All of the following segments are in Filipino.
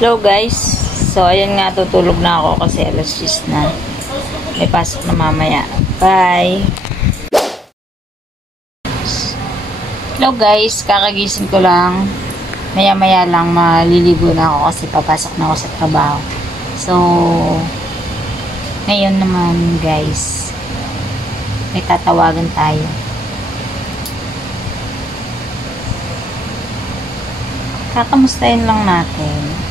Hello guys, so ayan nga, tutulog na ako kasi alas 10 na. May pasok na mamaya. Bye! Hello guys, kakagising ko lang. Maya-maya lang maliligo na ako kasi papasok na ako sa trabaho. So, ngayon naman guys, may tatawagan tayo. Kakamustahin lang natin.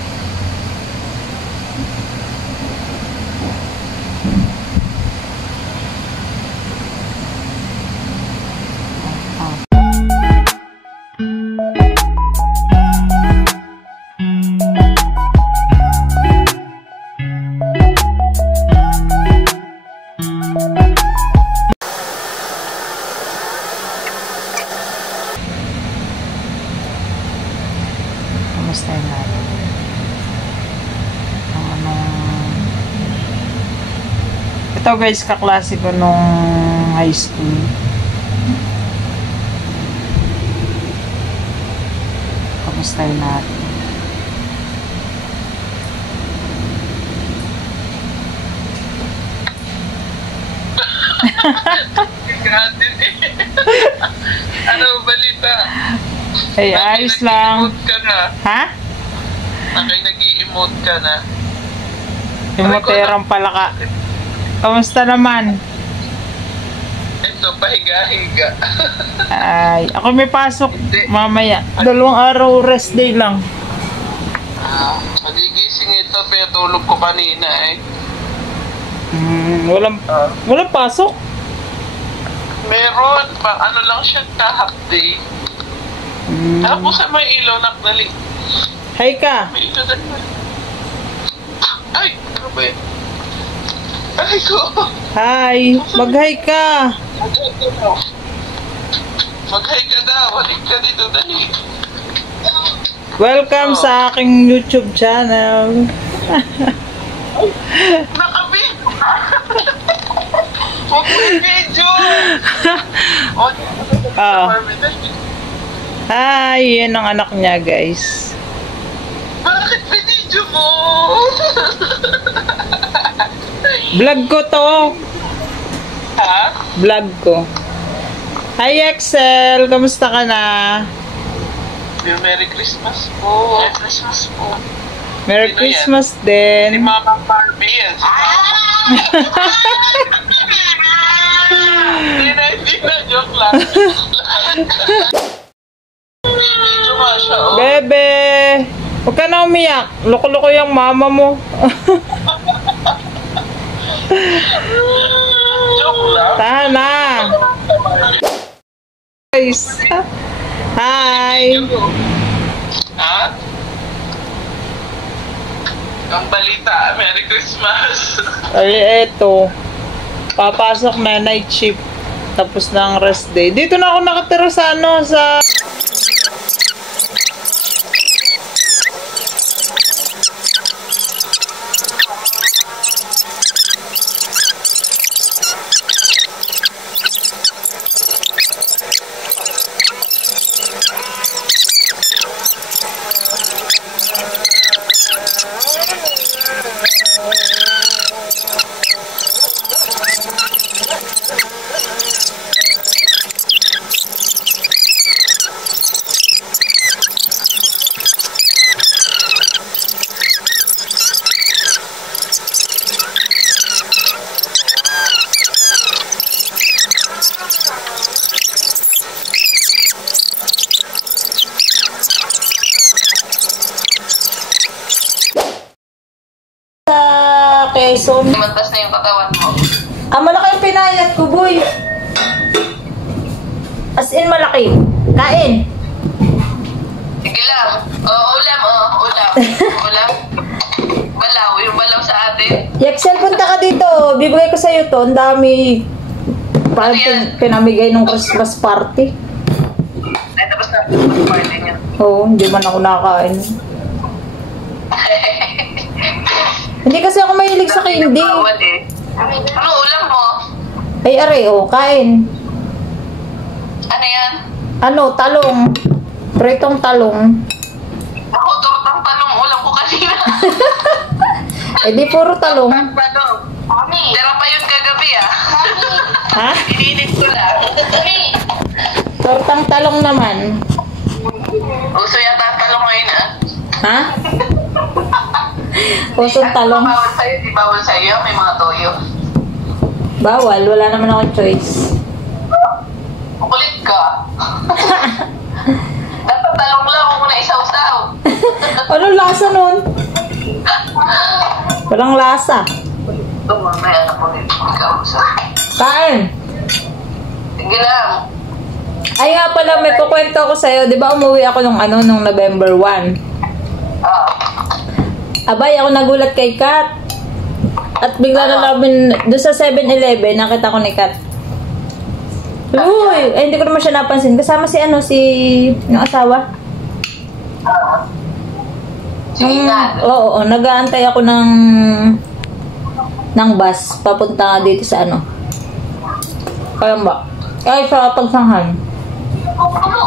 Kamustahin natin. Ito guys, kaklase ko nung high school. Kamustahin natin. Ano balita? Ay, ayos lang. Ka na. Ha? Nag-i-emote ka na. Emoterang pala ka. Kamusta naman? Ito, pahiga-higa. Ay, ako may pasok mamaya. 2 araw rest day lang. Magigising ito, pero tulog ko kanina eh. Walang pasok? Meron, ano lang siya half day. Tapos sa may ilaw nakdali. Hi ka. May ilaw na. Ay, grabe. Ay ko. Hi, mag-hi ka. Mag-hi ka daw. Balik ka dito, dali. Welcome sa aking YouTube channel. Nakabit! Huwag mo i-video! Hi, yan ang anak niya guys. Bakit video mo? Vlog ko to. Ha? Vlog ko. Hi Excel, kamusta ka na? Merry Christmas po. Merry Christmas po. Merry Sino Christmas yan? din. Si Mama Barbie yan. Hindi na, joke lang. Video nga siya, oh. Bebe, huwag ka na umiyak. Loko-loko yung mama mo. Joke lang. Tahan na. Guys. Hi. Ha? Ang balita, Merry Christmas. Ay, eto. Papasok na night shift. Tapos na ang rest day. Dito na ako nakatira sa ano, sa... Quezon. Mantas na yung katawan mo. Malaki yung pinayat ko, boy. As in, malaki. Kain. Sige lang. Ulam, ulam. Ulam. Balaw, yung balaw sa atin. Yaxel, punta ka dito. Bibigay ko sa'yo to. Ang dami. Parang pinamigay nung Christmas party. Ay, tapos na. Party niya. Oo, hindi man ako nakakain. Hindi kasi ako mahilig sa candy. Ano ulam mo? Ay, are, kain. Ano yan? Talong. Pritong talong. Ako, tortang talong ulam ko kanina. Eh di puro talong. Tira pa yun kagabi ah. Ha? Ininit ko lang. Tortang talong naman. Uso yata ang talong ngayon ah. Ha? Pusong talong. Bawal sa'yo, di bawal sa'yo. May mga toyo. Bawal, wala naman akong choice. Kulit ka. Dapat talong lang, huwag mo na isaw-saw. Anong lasa nun? Walang lasa. Ito, mamaya na po rin. Ikaw-usap. Kain. Sige lang. Ay nga pala, may kukwento ako sa'yo. Di ba umuwi ako nung November 1? Ah. Abay, ako nagulat kay Kat. At bigla na namin, doon sa 7-Eleven, nakita ko ni Kat. Uy! Eh, hindi ko naman siya napansin. Kasama yung asawa. Oo, nag-aantay ako ng bus papunta dito sa kaya ba? Ay, sa Pagsanghan. Oo.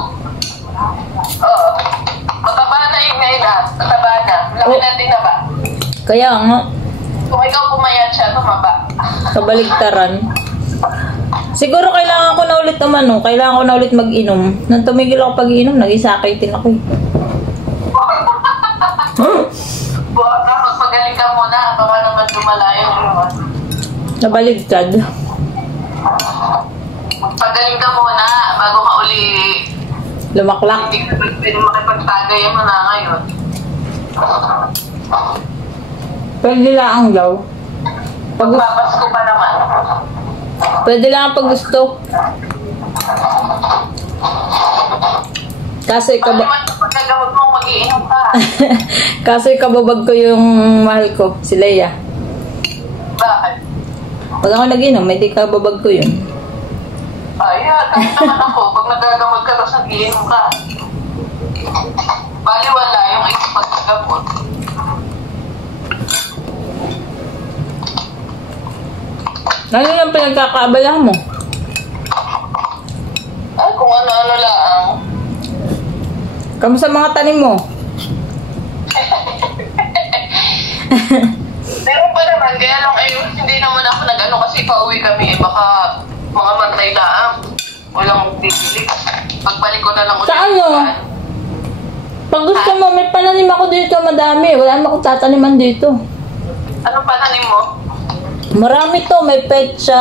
Mataba na yun ngayon ah. Mataba na. Laki natin na ba? Kaya nga, Kung ikaw pumayat siya, tumaba. kabaligtaran. Siguro kailangan ko na ulit kailangan ko na ulit mag-inom. Nang tumigil ako pag-inom, nag-isakitin ako. Buwaka, magpagaling ka muna. Baka naman lumalayo. Nabaligtad. Magpagaling ka muna bago ka uli. Lumaklak. Hindi ka pwede makipagtagay mo na ngayon. Pwede lang daw. Pagbabas ko pa naman. Pwede lang pag gusto. Kaso Paano naman pagkagamot mo mag-iinom ka? Kaso ikababag ko yung mahal ko, si Leia. Bakit? Pag ako nag-inom, may di kababag ko yun. Ayan, kahit naman ako, pag nagagamot ka tapos nag-iinom ka. Baliwala yung pagkagamot. Ano yung pinagkakaabala mo? Ay, kung ano-ano lang. Kamusta mga tanim mo? Meron pa naman, kaya lang hindi naman ako nag-ano kasi pauwi kami baka mga mantay lang. Walang bibili. Pagbalik ko na lang ulit. Sa ano? Pag gusto mo, may pananim ako dito, madami. Wala naman akong tataniman dito. Anong pananim mo? Marami to, may petsa.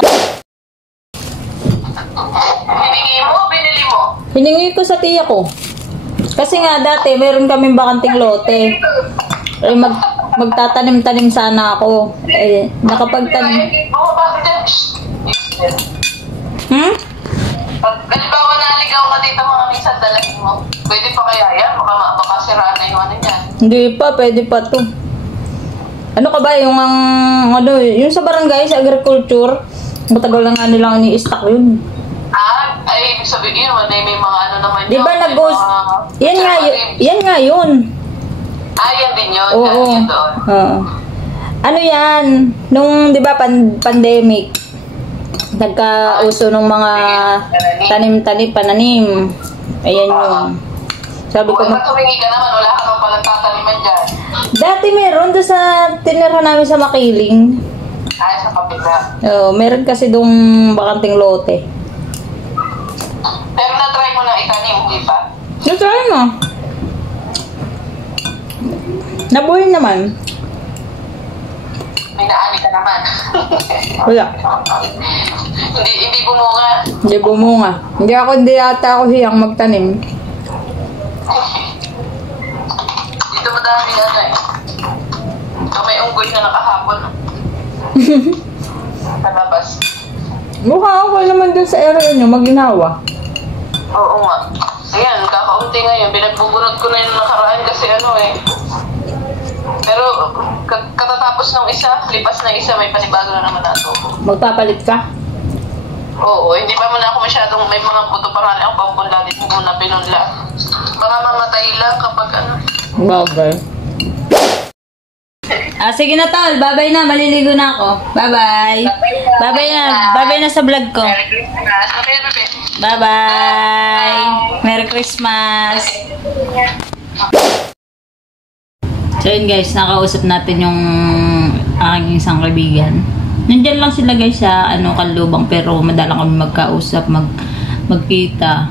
Hiningi mo o binili mo? Hiningi ko sa tiya ko. Kasi nga dati, meron kaming bakanting lote. Eh, magtatanim-tanim sana ako. Eh, nakapagtanim. Oo, bakit yan? Hmm? Pag halimbawa naligaw ka dito mga minsan dalahin mo, pwede pa kaya yan? Baka siraan na yung ano yan. Hindi pa, pwede pa to. Ano ka ba, yung yung sa barangay, sa agriculture, matagal na nga nilang ini-stock yun. Ay, ibig sabihin yun, may mga ano naman Di ba yan nga yun. Yan din yun. Oo. Yan doon. Oo. Ano yan, nung, di ba, pandemic, nagkauso ng mga pananim. Ayan yun. Sabi ko, Ba't humingi ka naman? Wala ka naman palang tataniman dyan. dati meron doon sa tinira namin sa Makiling. Sa kapita. Meron kasi doong bakanting lote. Pero na-try mo na itanim, hindi pa? Try mo. Nabuhay naman. May naani ka naman. Wala. hindi bumunga. Hindi bumunga. Hindi ata ako hiyang magtanim. Dito madami na eh. So, may unggoy na nakahapon. Sa labas. Mukha ako naman dun sa area nyo, maginawa. Oo nga. Ayan, kakaunti ngayon. Binagbubunot ko na yung nakaraan kasi Pero katatapos ng isa, lipas na isa, may panibago na naman nato. Magpapalit ka? Oo, hindi pa muna ako masyadong, may mga buto pa nga ako pampunla dito muna pinunla. Baka mamatay lang kapag Bagay. Sige na tol, bye-bye na, maliligo na ako. Bye-bye. Bye-bye na sa vlog ko. Merry Christmas. Bye-bye. Merry Christmas. So yun guys, nakausap natin yung aking isang kaibigan. Nandyan lang sila guys sa Kanlubang, pero madalang kami magkausap, magkita.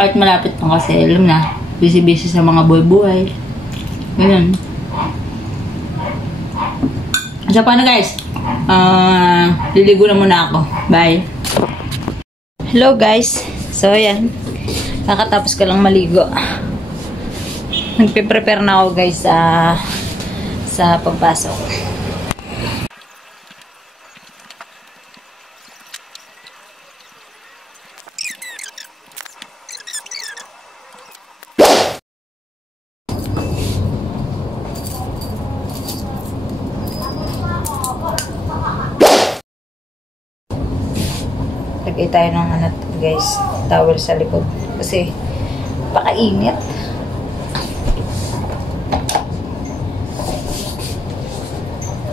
Kahit malapit lang kasi, alam na, busy-busy sa mga buhay-buhay. Ganyan. So, paano guys? Liligo na muna ako. Bye. Hello guys. So, ayan. Kakatapos ko lang maligo. Nagpe-prepare na ako guys sa pagpasok. Lagay tayo ng guys, towel sa likod kasi pakainit.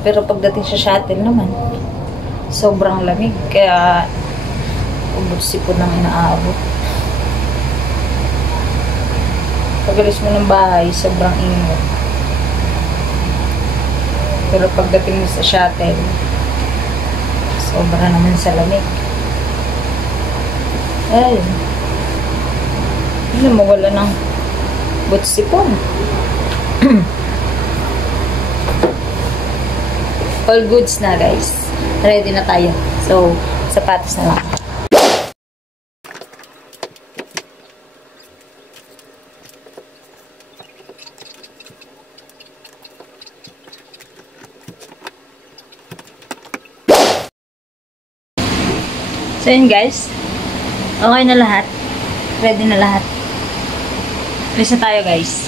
Pero pagdating sa shuttle naman, sobrang lamig, kaya ubod sipon nang inaabot. Pagalis mo ng bahay, sobrang init. Pero pagdating mo sa shuttle, sobra naman sa lamig. Ay, hindi mawala ng butsipon. All goods na guys. Ready na tayo. So, sapatos na lang. So, yun guys. Okay na lahat. Ready na lahat. Alis na tayo guys.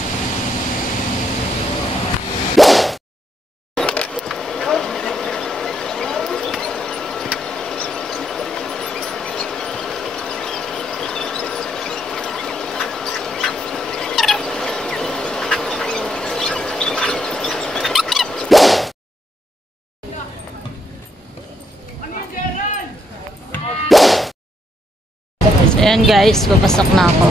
Ayan guys, papasok na ako.